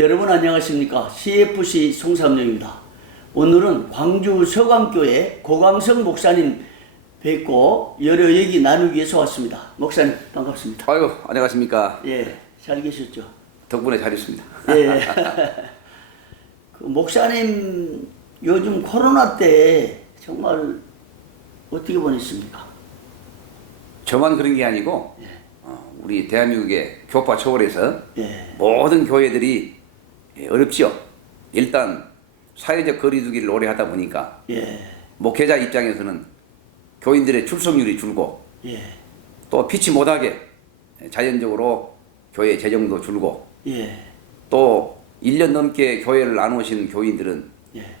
여러분 안녕하십니까? CFC 송삼룡입니다. 오늘은 광주 서강교회 고광석 목사님 뵙고 여러 얘기 나누기 위해서 왔습니다. 목사님 반갑습니다. 아이고 안녕하십니까? 예, 잘 계셨죠? 덕분에 잘 있습니다. 예. 그 목사님 요즘 코로나 때 정말 어떻게 보냈습니까? 저만 그런 게 아니고 우리 대한민국의 교파 초월에서 예. 모든 교회들이 어렵지요. 일단 사회적 거리두기를 오래 하다 보니까 예. 목회자 입장에서는 교인들의 출석률이 줄고 예. 또 피치 못하게 자연적으로 교회 재정도 줄고 예. 또 1년 넘게 교회를 안 오신 교인들은 예.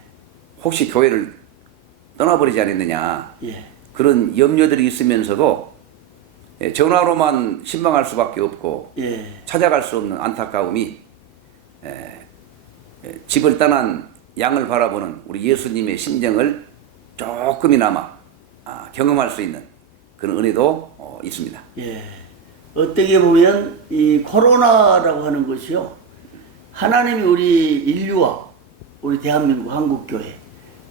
혹시 교회를 떠나버리지 않았느냐 예. 그런 염려들이 있으면서도 전화로만 신방할 수밖에 없고 예. 찾아갈 수 없는 안타까움이 집을 떠난 양을 바라보는 우리 예수님의 심정을 조금이나마 경험할 수 있는 그런 은혜도 있습니다. 예. 어떻게 보면 이 코로나라고 하는 것이요. 하나님이 우리 인류와 우리 대한민국 한국교회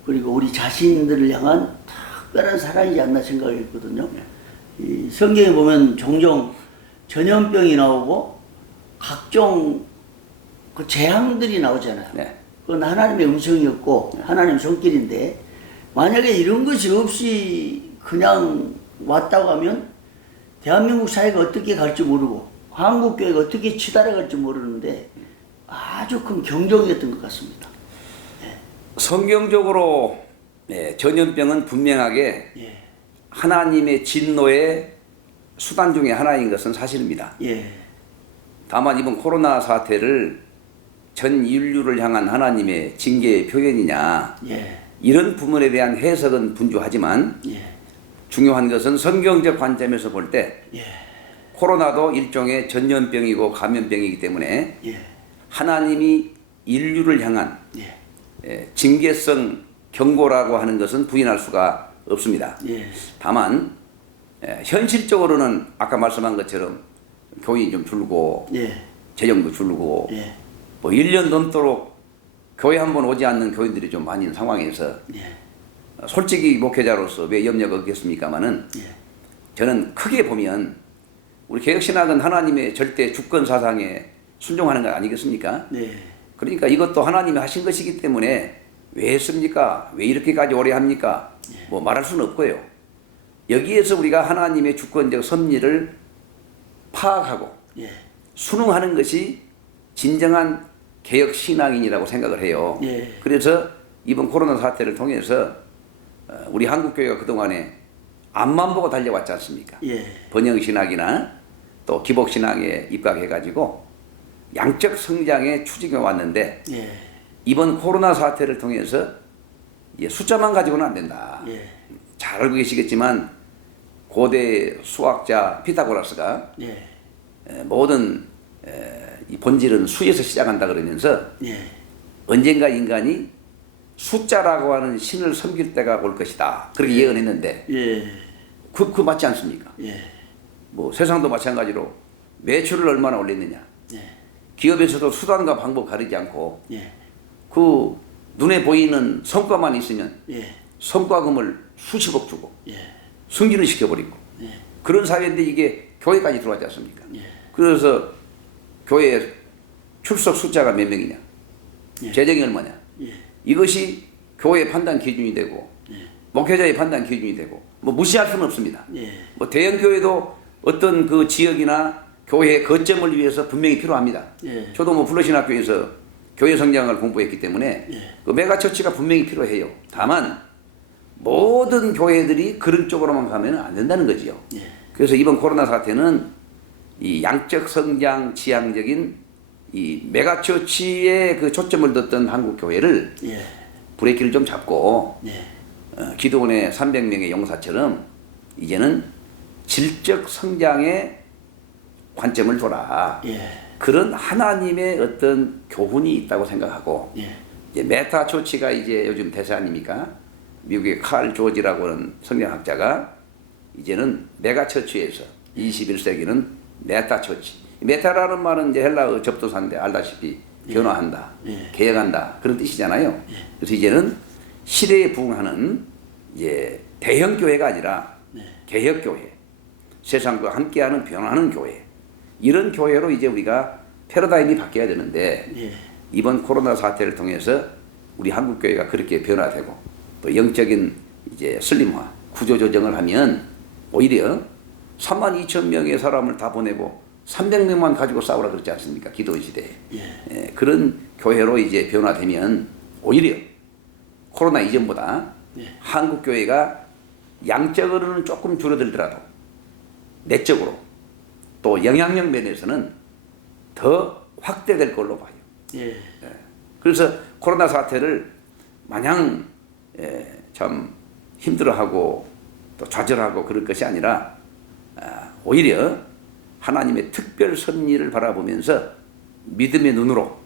그리고 우리 자신들을 향한 특별한 사랑이지 않나 생각했거든요. 이 성경에 보면 종종 전염병이 나오고 각종 그 재앙들이 나오잖아요. 네. 그건 하나님의 음성이었고 하나님의 손길인데 만약에 이런 것이 없이 그냥 왔다고 하면 대한민국 사회가 어떻게 갈지 모르고 한국교회가 어떻게 치달아갈지 모르는데 아주 큰 경종이었던 것 같습니다. 성경적으로 전염병은 분명하게 예. 하나님의 진노의 수단 중에 하나인 것은 사실입니다. 예. 다만 이번 코로나 사태를 전 인류를 향한 하나님의 징계의 표현이냐 예. 이런 부분에 대한 해석은 분주하지만 예. 중요한 것은 성경적 관점에서 볼 때 예. 코로나도 일종의 전염병이고 감염병이기 때문에 예. 하나님이 인류를 향한 예. 징계성 경고라고 하는 것은 부인할 수가 없습니다. 예. 다만 현실적으로는 아까 말씀한 것처럼 교인이 좀 줄고 예. 재정도 줄고 예. 뭐 1년 넘도록 교회 한 번 오지 않는 교인들이 좀 많은 상황에서 예. 솔직히 목회자로서 왜 염려가 없겠습니까마는 예. 저는 크게 보면 우리 개혁신학은 하나님의 절대 주권 사상에 순종하는 것 아니겠습니까? 네. 그러니까 이것도 하나님이 하신 것이기 때문에 왜 했습니까? 왜 이렇게까지 오래 합니까? 뭐 말할 수는 없고요. 여기에서 우리가 하나님의 주권적 섭리를 파악하고 예. 순응하는 것이 진정한 개혁 신앙인이라고 생각을 해요. 예. 그래서 이번 코로나 사태를 통해서 우리 한국교회가 그동안에 앞만 보고 달려왔지 않습니까? 예. 번영신학이나 또 기복신학에 입각해가지고 양적 성장에 추진해 왔는데 예. 이번 코로나 사태를 통해서 숫자만 가지고는 안 된다. 예. 잘 알고 계시겠지만 고대 수학자 피타고라스가 예. 모든 이 본질은 수에서 시작한다 그러면서 예. 언젠가 인간이 숫자라고 하는 신을 섬길 때가 올 것이다. 그렇게 예언했는데 예. 그 맞지 않습니까? 예. 뭐 세상도 마찬가지로 매출을 얼마나 올렸느냐. 예. 기업에서도 수단과 방법 가리지 않고 예. 그 눈에 보이는 성과만 있으면 예. 성과금을 수십억 주고 예. 승진을 시켜버리고 예. 그런 사회인데 이게 교회까지 들어왔지 않습니까? 예. 그래서 교회 출석 숫자가 몇 명이냐, 예. 재정이 얼마냐, 예. 이것이 교회의 판단 기준이 되고 예. 목회자의 판단 기준이 되고 뭐 무시할 수는 없습니다. 예. 뭐 대형 교회도 어떤 그 지역이나 교회의 거점을 위해서 분명히 필요합니다. 예. 저도 뭐 블러신학교에서 교회 성장을 공부했기 때문에 예. 그 메가처치가 분명히 필요해요. 다만 모든 교회들이 그런 쪽으로만 가면 안 된다는 거지요. 예. 그래서 이번 코로나 사태는 이 양적 성장 지향적인 이 메가처치에 그 초점을 뒀던 한국 교회를 예. 브레이크를 좀 잡고 예. 기도원의 300명의 용사처럼 이제는 질적 성장에 관점을 둬라. 예. 그런 하나님의 어떤 교훈이 있다고 생각하고 예. 이제 메타 조치가 이제 요즘 대세 아닙니까? 미국의 칼 조지라고 하는 성경학자가 이제는 메가처치에서 21세기는 메타 처치. 메타라는 말은 이제 헬라어 접두사인데 알다시피 변화한다, 예. 개혁한다 그런 뜻이잖아요. 그래서 이제는 시대에 부응하는 이제 대형 교회가 아니라 개혁 교회, 세상과 함께하는 변화하는 교회, 이런 교회로 이제 우리가 패러다임이 바뀌어야 되는데 예. 이번 코로나 사태를 통해서 우리 한국 교회가 그렇게 변화되고 또 영적인 이제 슬림화, 구조 조정을 하면 오히려 32,000명의 사람을 다 보내고 300명만 가지고 싸우라 그러지 않습니까? 기도원 시대에. 예. 그런 교회로 이제 변화되면 오히려 코로나 이전보다 예. 한국 교회가 양적으로는 조금 줄어들더라도 내적으로 또 영향력 면에서는 더 확대될 걸로 봐요. 예. 그래서 코로나 사태를 마냥 참 힘들어하고 또 좌절하고 그럴 것이 아니라 오히려 하나님의 특별 섭리를 바라보면서 믿음의 눈으로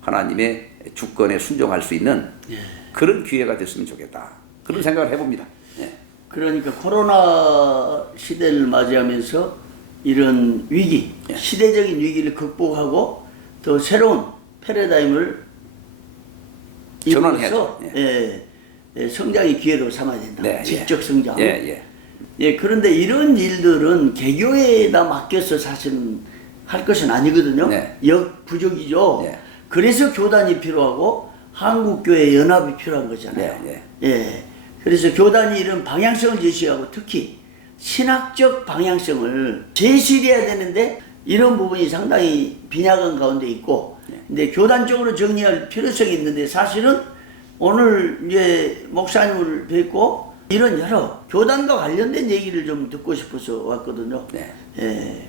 하나님의 주권에 순종할 수 있는 그런 기회가 됐으면 좋겠다. 그런 생각을 해봅니다. 그러니까 코로나 시대를 맞이하면서 이런 위기, 시대적인 위기를 극복하고 더 새로운 패러다임을 전환해서 성장의 기회로 삼아야 된다. 네, 지적 성장. 예. 그런데 이런 일들은 개교에다 맡겨서 사실은 할 것은 아니거든요. 네. 역부족이죠. 네. 그래서 교단이 필요하고 한국교회 연합이 필요한 거잖아요. 네. 그래서 교단이 이런 방향성을 제시하고 특히 신학적 방향성을 제시해야 되는데 이런 부분이 상당히 빈약한 가운데 있고, 근데 교단적으로 정리할 필요성이 있는데 사실은 오늘 이제 목사님을 뵙고 이런 여러 교단과 관련된 얘기를 좀 듣고 싶어서 왔거든요. 네. 예,